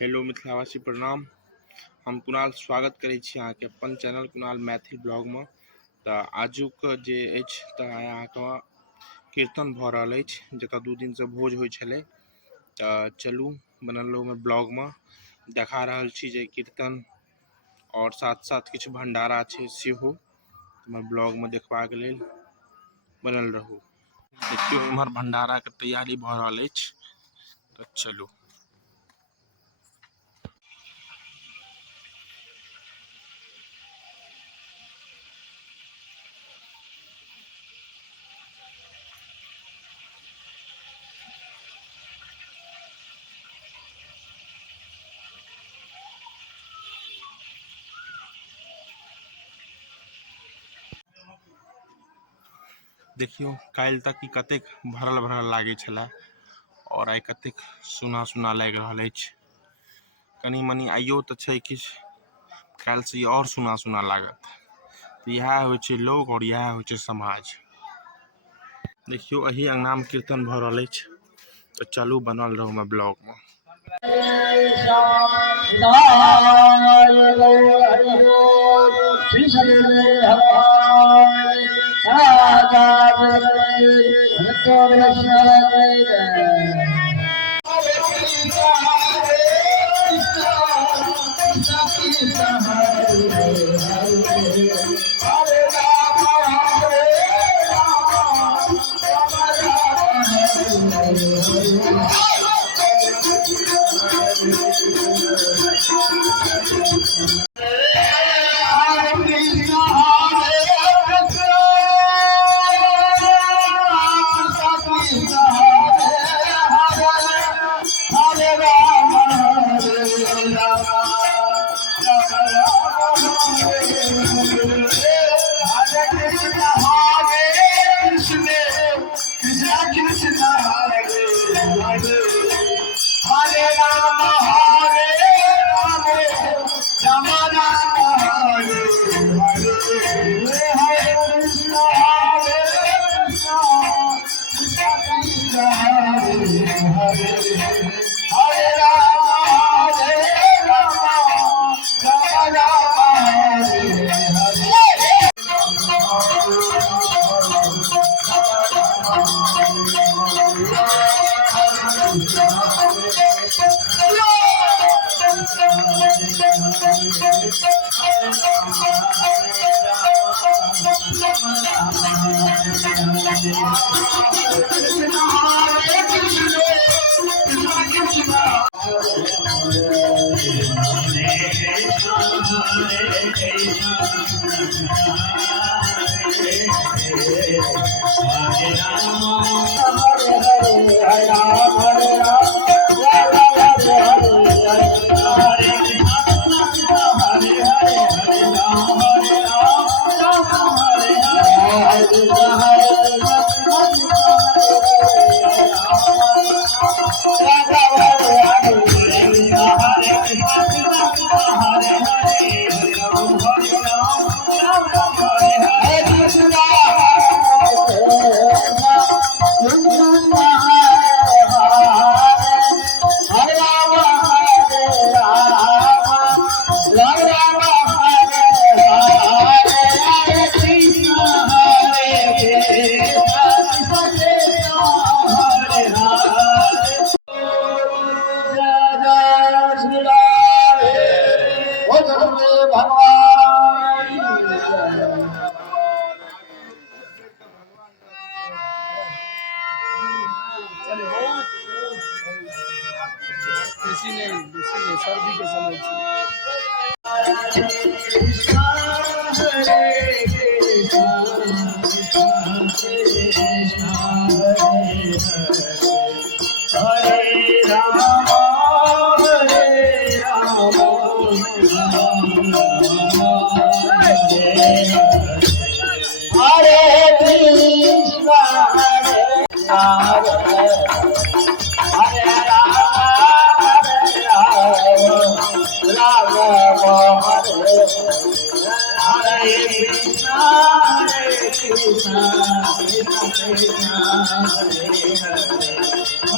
Hello मिथिलावासी प्रणाम। हम कुणाल स्वागत करै छी अहाँके अपन चैनल कुणाल मैथिल ब्लॉग में। तो आजुक जे अछि तऽ अहाँके कीर्तन भऽ रहल अछि जतऽ 2 दिन से भोज होइ छलै। तऽ चलू बनल रहू में ब्लॉग में देखा रहल छी जे कीर्तन और साथ साथ किछु भंडारा छै सेहो ब्लॉग में देखबाक लेल बनल रहू। देखियो इम्हर भंडारा के तैयारी भऽ रहल अछि। तऽ चलू देखियो काल्हि तक ई कतेक भरल भरल लागे छला और आइ कतेक सुना सुना लागि रहल अछि। कनी मनी आइयो तऽ छै किछु, काल्हि से और सुना सुना लागत। इएह होइ छै लोग और इएह होइ छै समाज। देखियो अही अंगना में कीर्तन भऽ रहल अछि। तो चलू बनल रहू में ब्लॉग में। सर्दी के समय हरे राम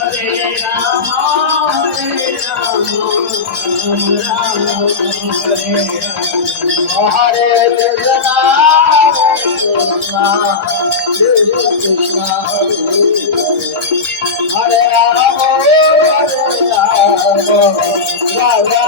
Hare Rama हरे कृष्णा कृष्णा हरे राम हरे कृष्णा हरे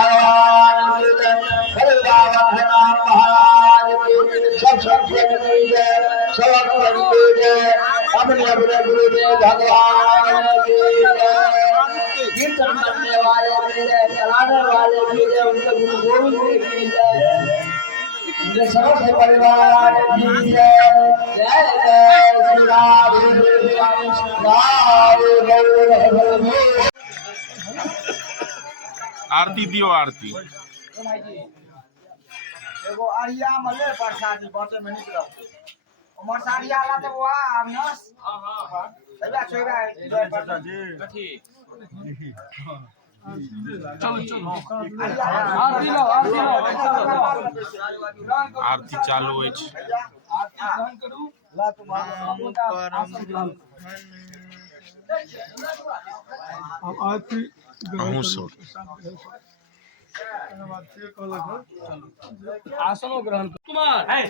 भगवान अपने अपने गुरुदेव भगवान की जय। कीर्तन करने वाले की जय, चलाने वाले की जय, उनके गुरु गोविंद की जय, उनके समस्त परिवार की जय। जय जय श्री राम आरती दियो आरती। एगो अरिया मले प्रसादी बाटे में निकल उमर सारिया ला तो वो अविनाश तबे छोड़ा जय प्रसादी कथि चलो चलो आरती चालू होय छै। आरती ग्रहण करू ला तो परम अब आरती अहूँ सब आसनो ग्रहण कुमार है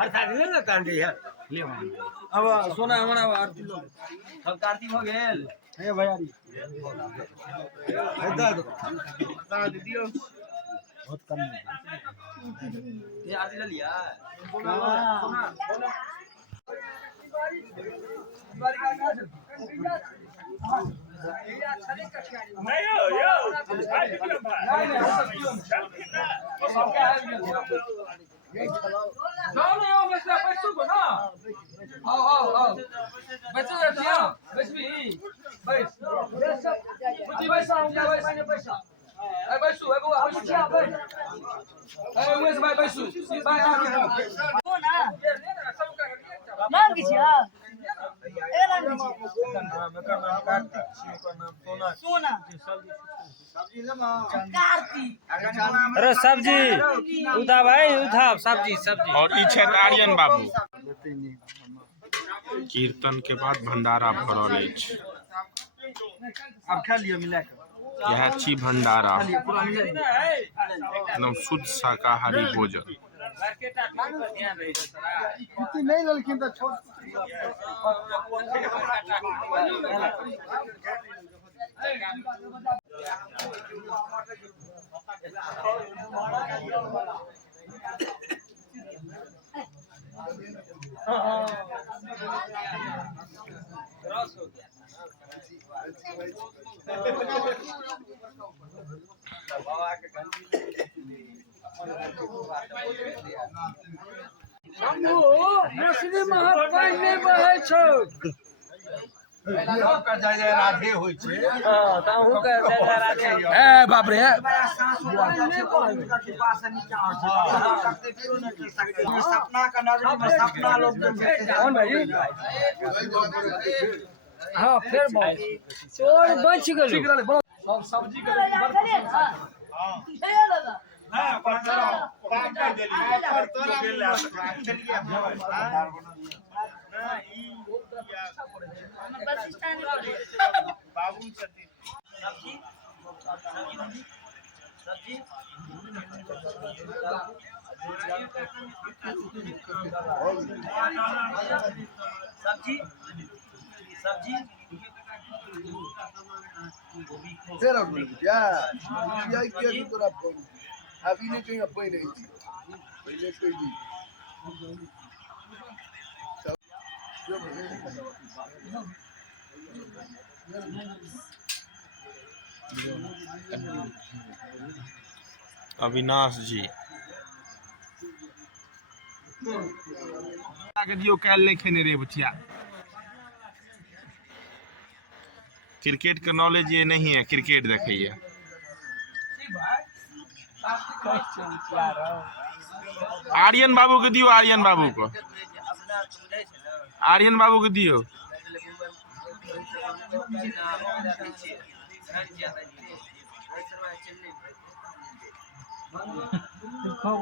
अर्थात ले ना कांडी है ले अब सोना हमरा आरती लो सब आरती हो गेल हे भैयारी इधर बता दियो बहुत कम ये आरती ले लिया सोना अरे सब्जी उठा भाई उठा सब्जी सब्जी। और ई क्षेत्र आर्यन बाबू। कीर्तन के बाद भंडारा भरल अछि। अब खा लियो मिला के यह छी भंडारा, एकदम शुद्ध शाकाहारी भोजन। इतनी नहीं ललकिन तो छोड़ मछली महक पानी बहे छौ राधे होय छै ताहू के राधे ए बाप रे सपना का नजर में सपना लोग कौन भाई हाँ फिर चोर बच गेल सब सब्जी के बड़ पसंद हां काम कर देली तोरा गेल बाबू छथिन सब्जी सब्जी सब्जी सब्जी तेरा बोल क्या क्या तोरा अभी ने कहीं अपन नहीं थी पहले कोई भी अविनाश जी दियो काल नहीं खेने रे बचिया क्रिकेट का नॉलेज ये नहीं है, क्रिकेट देखिए। आर्यन बाबू के दियो, आर्यन बाबू को, आर्यन बाबू के दियो। खूब